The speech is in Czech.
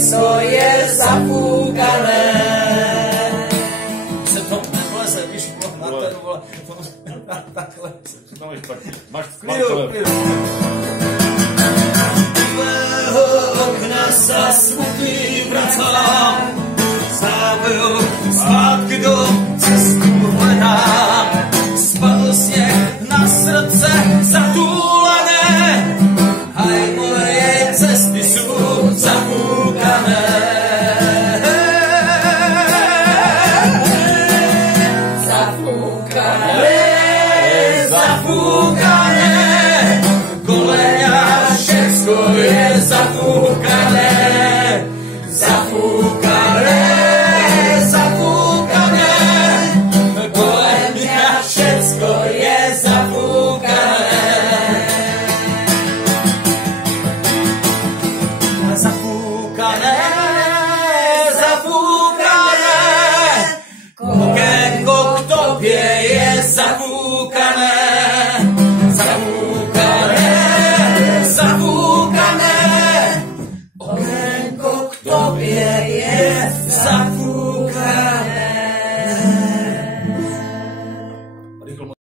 všecko je zafúkané. Se to nevleze, víš, na ten vole, takhle. Máš Klidu. Tvého okna sa smutný vracám, stávajú zpátky do cestu hledám. Spadl sněh na srdce zatúlené, aj moje cesty sú zafúkané.